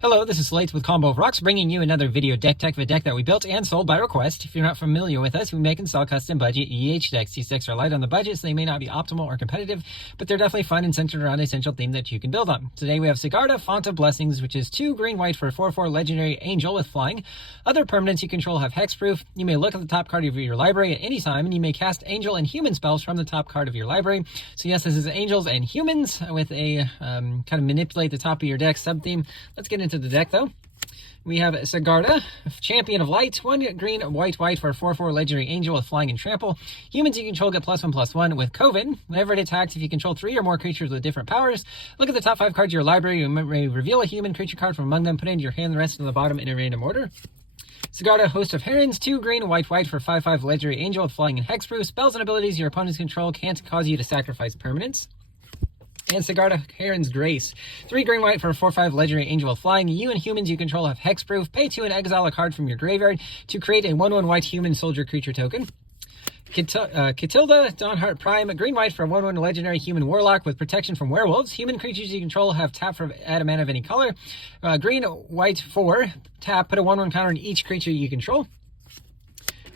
Hello, this is Slate with Combo of Rocks, bringing you another video deck tech of a deck that we built and sold by request. If you're not familiar with us, we make and sell custom budget EDH decks. These decks are light on the budget, so they may not be optimal or competitive, but they're definitely fun and centered around a central theme that you can build on. Today we have Sigarda, Font of Blessings, which is 2 green-white for a 4/4 legendary angel with flying. Other permanents you control have hexproof. You may look at the top card of your library at any time, and you may cast angel and human spells from the top card of your library. So yes, this is angels and humans with a kind of manipulate the top of your deck sub-theme. Let's get into the deck, though. We have Sigarda, Champion of Light, 1 green, white for a 4/4 legendary angel with flying and trample. Humans you control get +1/+1 with Coven. Whenever it attacks, if you control 3 or more creatures with different powers, look at the top 5 cards of your library. You may reveal a human creature card from among them, put it into your hand, the rest to the bottom in a random order. Sigarda, Host of Herons, 2 green, white for 5/5 legendary angel with flying and hexproof. Spells and abilities your opponents control can't cause you to sacrifice permanents. And Sigarda, Heron's Grace, 3 green white for a 4/5 legendary angel of flying. You and humans you control have hexproof. Pay 2 and exile a card from your graveyard to create a 1/1 white human soldier creature token. Catilda, Dawnheart Prime, green white for a 1/1 legendary human warlock with protection from werewolves. Human creatures you control have tap for add a mana of any color. Green white 4, tap, put a 1/1 counter on each creature you control.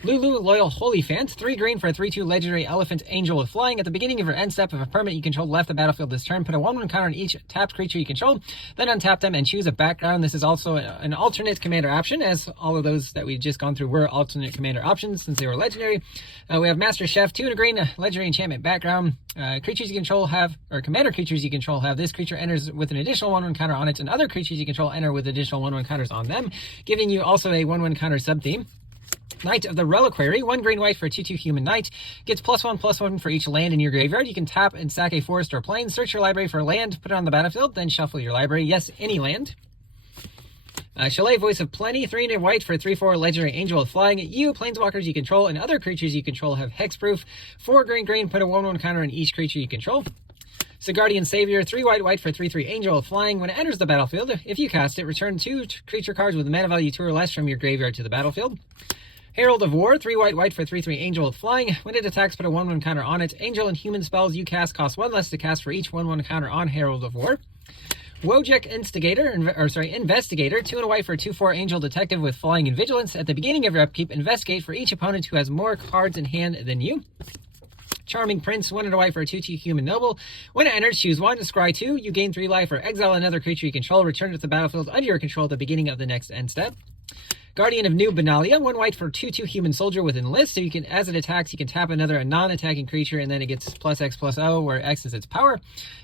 Lulu, Loyal Holyphant, 3 green for a 3/2 legendary elephant angel with flying. At the beginning of your end step, if a permanent you control left the battlefield this turn, put a 1/1 counter on each tapped creature you control, then untap them and choose a background. This is also an alternate commander option, as all of those that we've just gone through were alternate commander options since they were legendary. We have Master Chef, 2 and a green, legendary enchantment background. Creatures you control have, or commander creatures you control have, this creature enters with an additional 1/1 counter on it, and other creatures you control enter with additional 1/1 counters on them, giving you also a 1/1 counter sub-theme. Knight of the Reliquary, 1 green white for a 2/2 human knight, gets +1/+1 for each land in your graveyard. You can tap and sack a forest or plain, search your library for a land, put it on the battlefield, then shuffle your library. Yes, any land. Chalet, Voice of Plenty, 3 and white for a 3/4 legendary angel with flying. You, planeswalkers you control, and other creatures you control have hexproof. 4 green, put a 1/1 counter on each creature you control. Sigardian Savior, 3 white for 3/3 angel with flying. When it enters the battlefield, if you cast it, return 2 creature cards with mana value 2 or less from your graveyard to the battlefield. Herald of War, 3 white for 3/3 angel with flying. When it attacks, put a 1/1 counter on it. Angel and human spells you cast cost 1 less to cast for each 1/1 counter on Herald of War. Wojek Investigator, 2 and a white for a 2/4 angel detective with flying and vigilance. At the beginning of your upkeep, investigate for each opponent who has more cards in hand than you. Charming Prince, 1 and a white for a 2/2 human noble. When it enters, choose 1 to scry 2. You gain 3 life or exile another creature you control. Return it to the battlefield under your control at the beginning of the next end step. Guardian of New Benalia, 1 white for 2/2 human soldier with enlist. So you can, as it attacks, you can tap a non-attacking creature, and then it gets +X/+O, where X is its power.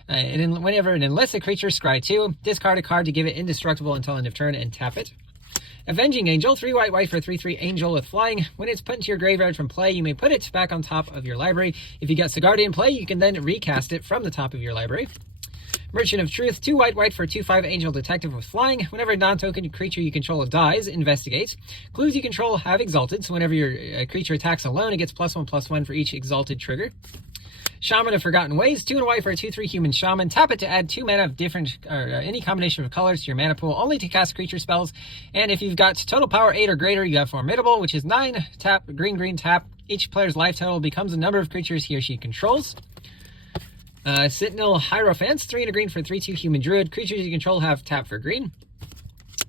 And whenever it enlists a creature, scry 2. Discard a card to give it indestructible until end of turn and tap it. Avenging Angel, 3 white for a 3/3 angel with flying. When it's put into your graveyard from play, you may put it back on top of your library. If you got Sigarda in play, you can then recast it from the top of your library. Merchant of Truth, 2 white for a 2/5 angel detective with flying. Whenever a non-token creature you control dies, investigate. Clues you control have exalted, so whenever your creature attacks alone, it gets +1/+1 for each exalted trigger. Shaman of Forgotten Ways, 2 and white for a 2/3 human shaman. Tap it to add 2 mana of different, or any combination of colors to your mana pool, only to cast creature spells. And if you've got total power 8 or greater, you have Formidable, which is 9, tap, green, tap. Each player's life total becomes the number of creatures he or she controls. Sentinel Hierophants, 3 and a green for a 3/2 human druid. Creatures you control have tap for green.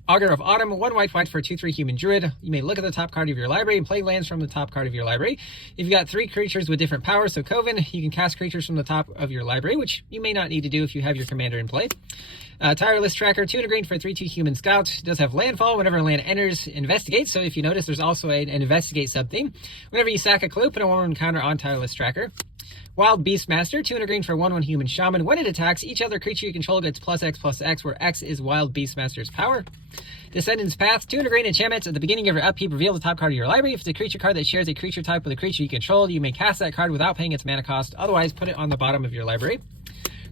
Augur of Autumn, 1 white for a 2/3 human druid. You may look at the top card of your library and play lands from the top card of your library. If you've got 3 creatures with different powers, so Coven, you can cast creatures from the top of your library, which you may not need to do if you have your commander in play. Tireless Tracker, 2 and a green for a 3/2 human scout. It does have landfall. Whenever a land enters, investigate. So if you notice, there's also an investigate sub-theme. Whenever you sack a clue, put a 1/1 counter on Tireless Tracker. Wild Beastmaster, 2 and a green for a 1/1 human shaman. When it attacks, each other creature you control gets +X/+X, where X is Wild Beastmaster's power. Descendant's Path, 2 and a green enchantments. At the beginning of your upkeep, reveal the top card of your library. If it's a creature card that shares a creature type with a creature you control, you may cast that card without paying its mana cost. Otherwise, put it on the bottom of your library.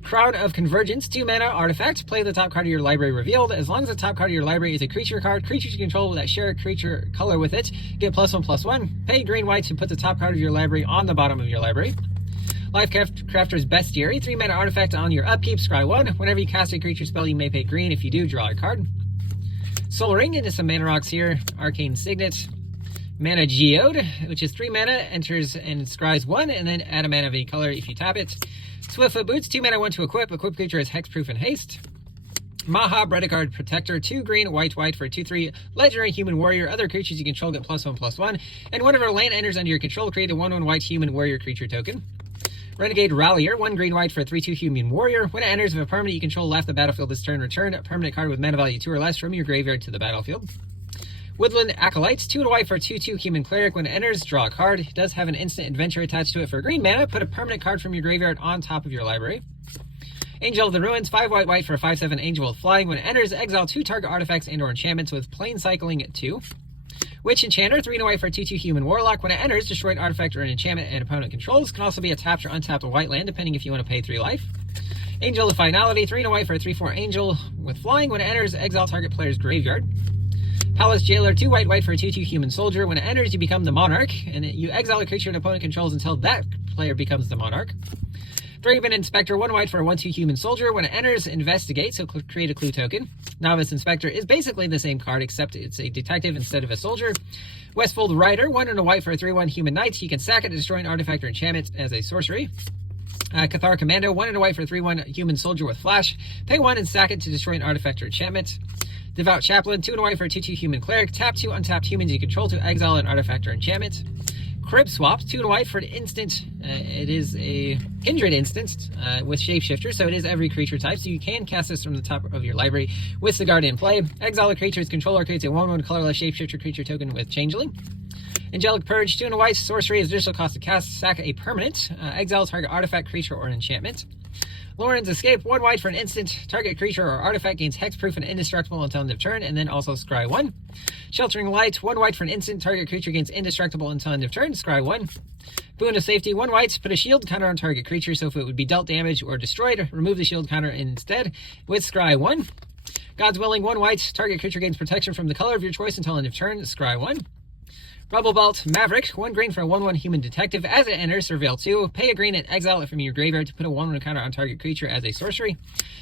Crowd of Convergence, 2 mana artifact. Play the top card of your library revealed. As long as the top card of your library is a creature card, creatures you control that share a creature color with it get +1/+1. Pay green-white to put the top card of your library on the bottom of your library. Lifecrafter's Bestiary, 3 mana artifact on your upkeep, scry 1. Whenever you cast a creature spell, you may pay green. If you do, draw a card. Soul Ring, into some mana rocks here. Arcane Signet. Mana Geode, which is 3 mana, enters and scries 1, and then add a mana of any color if you tap it. Swiftfoot Boots, 2 mana, 1 to equip. Equip creature has hexproof and haste. Maha, Predacard Protector, 2 green, white, white for a 2/3 legendary human warrior. Other creatures you control get +1/+1. And whenever land enters under your control, create a 1/1 white human warrior creature token. Renegade Rallier, 1 green, white for a 3/2 human warrior. When it enters, if a permanent you control left the battlefield this turn, return a permanent card with mana value 2 or less from your graveyard to the battlefield. Woodland Acolytes, 2 white for a 2/2 human cleric. When it enters, draw a card. It does have an instant adventure attached to it for green mana. Put a permanent card from your graveyard on top of your library. Angel of the Ruins, 5 white, white for a 5/7 angel with flying. When it enters, exile 2 target artifacts and or enchantments with plane cycling 2. Witch Enchanter, 3 white for a 2/2 human warlock. When it enters, destroy an artifact or an enchantment and opponent controls. Can also be a tapped or untapped white land, depending if you want to pay 3 life. Angel of Finality, 3 white for a 3/4 angel with flying. When it enters, exile target player's graveyard. Palace Jailer, 2 white, white for a 2/2 human soldier. When it enters, you become the monarch, and you exile a creature an opponent controls until that player becomes the monarch. Thraben Inspector, 1 white for a 1/2 human soldier. When it enters, investigate, so create a clue token. Novice Inspector is basically the same card, except it's a detective instead of a soldier. Westfold Rider, 1 and a white for a 3/1 human knight. You can sack it to destroy an artifact or enchantment as a sorcery. Cathar Commando, 1 and a white for a 3/1 human soldier with flash. Pay 1 and sack it to destroy an artifact or enchantment. Devout Chaplain, 2 and a white for a 2/2 human cleric. Tap 2 untapped humans you control to exile an artifact or enchantment. Crib Swap, 2 and a white for an instant. It is a kindred instant with Shapeshifter, so it is every creature type, so you can cast this from the top of your library with Sigarda in play. Exile a creature's controller creates a 1/1 colorless Shapeshifter creature token with Changeling. Angelic Purge, 2 and a white, sorcery is additional cost to cast, sack a permanent, exile target artifact, creature, or an enchantment. Lauren's Escape, 1 white for an instant, target creature or artifact gains hexproof and indestructible until end of turn, and then also scry 1. Sheltering Light, 1 white for an instant, target creature gains indestructible until end of turn, scry 1. Boon of Safety, 1 white, put a shield counter on target creature, so if it would be dealt damage or destroyed, remove the shield counter instead with scry 1. God's Willing, 1 white, target creature gains protection from the color of your choice until end of turn, scry 1. Rubble Bolt Maverick, 1 green for a 1/1 human detective. As it enters, surveil 2. Pay a green and exile it from your graveyard to put a 1/1 counter on target creature as a sorcery.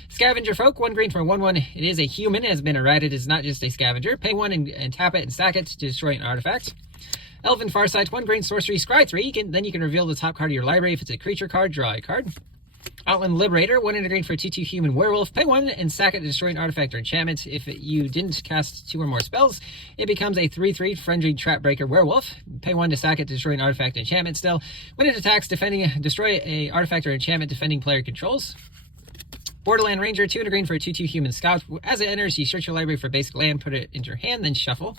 Scavenger Folk, 1 green for a 1/1. It is a human, it has been errated, it's not just a scavenger. Pay 1 and tap it and sack it to destroy an artifact. Elven Farsight, 1 green sorcery, scry 3. Then you can reveal the top card of your library. If it's a creature card, draw a card. Outland Liberator, 1 and a green for a 2/2 human werewolf. Pay 1 and sack it to destroy an artifact or enchantment. If you didn't cast 2 or more spells, it becomes a 3/3 Frenzied Trapbreaker werewolf. Pay 1 to sack it to destroy an artifact or enchantment still. When it attacks, destroy a artifact or enchantment defending player controls. Borderland Ranger, 2 and a green for a 2/2 human scout. As it enters, you search your library for basic land, put it into your hand, then shuffle.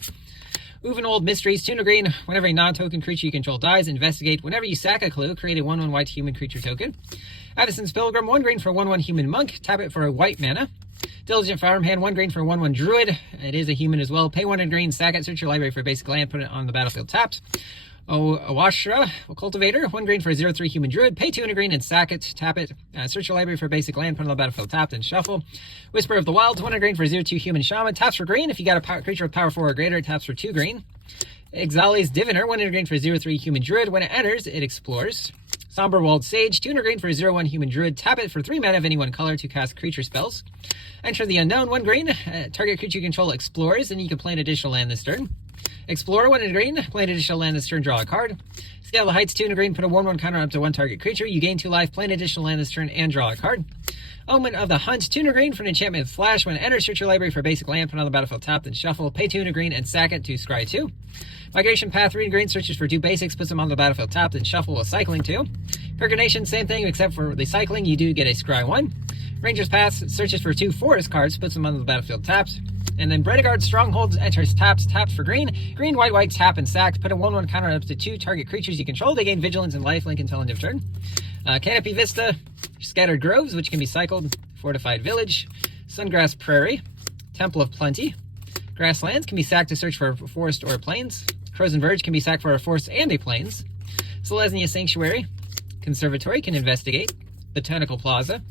Uvenold Mysteries, 2 and a green. Whenever a non-token creature you control dies, investigate. Whenever you sack a clue, create a 1/1 white human creature token. Addison's Pilgrim, 1 green for a 1/1 human monk. Tap it for a white mana. Diligent Farmhand, 1 green for a 1/1 druid. It is a human as well. Pay 1 and green, sack it, search your library for basic land, put it on the battlefield tapped. Awashra Cultivator, 1 green for a 0/3 human druid. Pay 2 and a green and sack it, tap it, search your library for basic land, put it on the battlefield tapped, and shuffle. Whisper of the Wilds, 1 and a green for a 0/2 human shaman. Taps for green. If you got a creature with power 4 or greater, it taps for 2 green. Exali's Diviner, 1 and a green for a 0/3 human druid. When it enters, it explores. Somberwald Sage, 2 and a green for a 0/1 human druid. Tap it for 3 mana of any one color to cast creature spells. Enter the Unknown, 1 green. Target creature you control explores, and you can play an additional land this turn. Explorer, 1 and a green. Play an additional land this turn, draw a card. Scale the Heights, 2 and a green. Put a 1/1 counter up to 1 target creature. You gain 2 life. Play an additional land this turn and draw a card. Omen of the Hunt, 2 and a green for an enchantment with flash. When it enters, search your library for basic land, put on the battlefield tapped, and shuffle. Pay 2 and a green and sack it to scry 2. Migration Path, 3 and green, searches for 2 basics, puts them on the battlefield tapped, and shuffle with cycling 2. Peregrination, same thing, except for the cycling, you do get a scry 1. Ranger's Path searches for 2 forest cards, puts them on the battlefield tapped. And then Predacard Strongholds enters tapped for green. Green, white, white, tap, and sack. Put a 1/1 counter up to 2 target creatures you control. They gain vigilance and lifelink until end of turn. Canopy Vista, Scattered Groves, which can be cycled. Fortified Village, Sungrass Prairie, Temple of Plenty. Grasslands can be sacked to search for a forest or plains. Frozen Verge can be sacked for a forest and a plains. Selesnya Sanctuary, Conservatory can investigate. Botanical Plaza,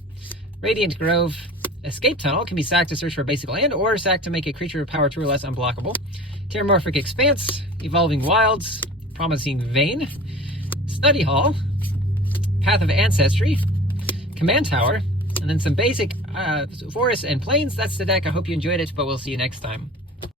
Radiant Grove, Escape Tunnel can be sacked to search for a basic land or sacked to make a creature of power 2 or less unblockable. Terramorphic Expanse, Evolving Wilds, Promising Vein, Study Hall, Path of Ancestry, Command Tower, and then some basic forests and plains. That's the deck. I hope you enjoyed it, but we'll see you next time.